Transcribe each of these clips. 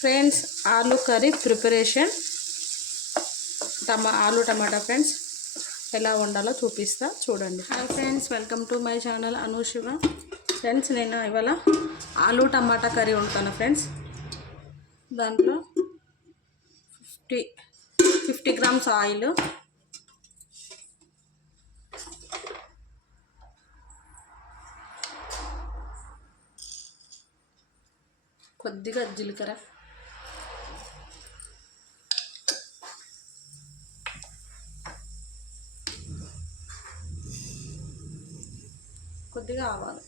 Friends ఆలు curry preparation. టమా ఆలు టమాటా friends ఎలా వండాలో చూపిస్తా చూడండి. Hi friends welcome to my channel Anushiva friends నేను ఇవాళ ఆలు టమాటా కర్రీ వండుతాను ఫ్రెండ్స్. దాంట్లో ఫిఫ్టీ ఫిఫ్టీ గ్రామ్స్ ఆయిల్. కొద్దిగా జీలకర్ర. కొద్దిగా ఆవాలు.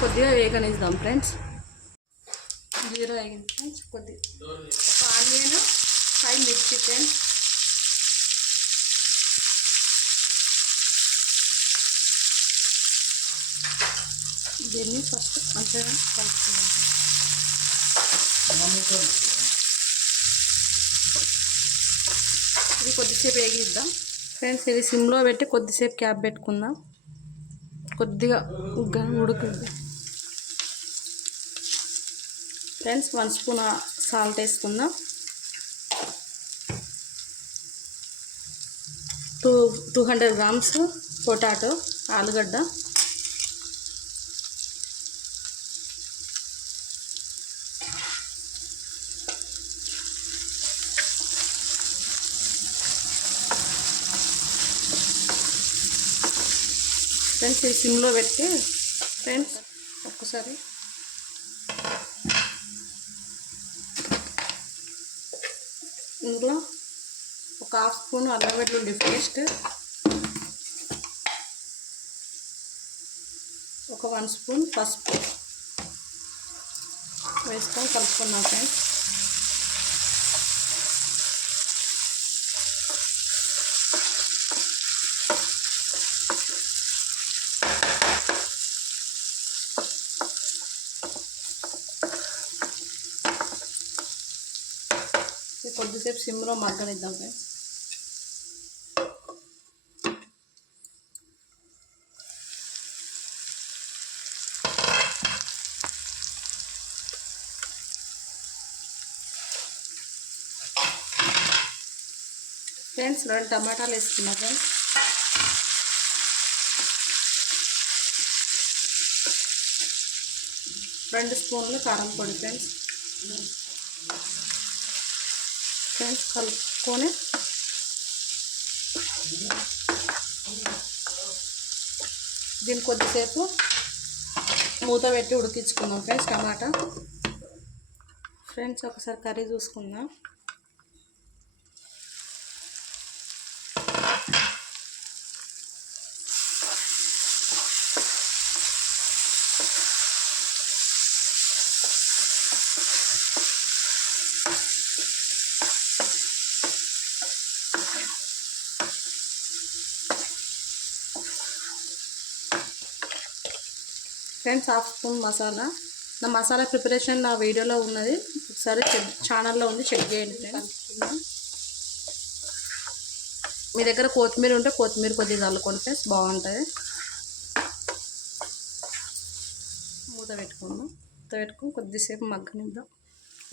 కొద్దిగా వేగనిద్దాం ఫ్రెండ్స్. జీరో వేగింది ఫ్రెండ్స్ కొద్దిగా ఒక ఆనియన్ ఫైవ్ మిర్చి ఫ్రెండ్స్. దీన్ని ఫస్ట్ మంచిగా కలుపుకుందాం. ఇది కొద్దిసేపు వేగిద్దాం. ఫ్రెండ్స్ ఇది సిమ్లో పెట్టి కొద్దిసేపు క్యాప్ పెట్టుకుందాం. కొద్దిగా ఉగ్గ ఫ్రెండ్స్ వన్ స్పూన్ సాల్ట్ వేసుకుందాం. Two two hundred grams potato ఆలుగడ్డ. ఫ్రెండ్స్ ఇది సిమ్లో పెట్టి ఫ్రెండ్స్ ఒక్కసారి. ఇందులో ఒక హాఫ్ స్పూన్ అల్లం వెల్లుల్లి పేస్ట్ ఒక వన్ స్పూన్ పసుపు. వేసుకొని కలుపుకున్నాం ఫ్రెండ్స్ కొద్దిసేపు సిమ్లో మగ్గనిద్దాం ఫ్రెండ్స్. ఫ్రెండ్స్ రెండు టమాటాలు వేసుకున్నా ఫ్రెండ్స్. రెండు స్పూన్లు కారం పొడి ఫ్రెండ్స్. ఫ్రెండ్స్ కలుపుకొని దీన్ని కొద్దిసేపు మూత పెట్టి ఉడికించుకుందాం ఫ్రెండ్స్ టమాటా. ఫ్రెండ్స్ ఒకసారి కర్రీ చూసుకుందాం. ఫ్రెండ్స్ హాఫ్ స్పూన్ మసాలా. నా మసాలా ప్రిపరేషన్ నా వీడియోలో ఉన్నది. ఒకసారి చెక్ ఛానల్లో ఉంది చెక్ చేయండి ఫ్రెండ్స్ మీ దగ్గర కొత్తిమీర ఉంటే కొత్తిమీర కొద్దిగా చల్లుకోండి ఫ్రెండ్స్ బాగుంటుంది. మూత పెట్టుకుందాం. మూత పెట్టుకుని కొద్దిసేపు మగ్గనిద్దాం.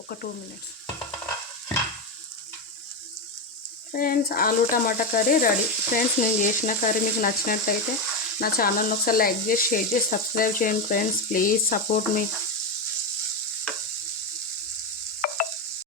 ఒక టూ మినిట్స్ ఫ్రెండ్స్ ఆలు టమాటా కర్రీ రెడీ. ఫ్రెండ్స్ నేను చేసిన కర్రీ మీకు నచ్చినట్లయితే నా ఛానల్ని ఒకసారి లైక్ చేసి షేర్ చేసి సబ్స్క్రైబ్ చేయండి ఫ్రెండ్స్ ప్లీజ్ సపోర్ట్ మీ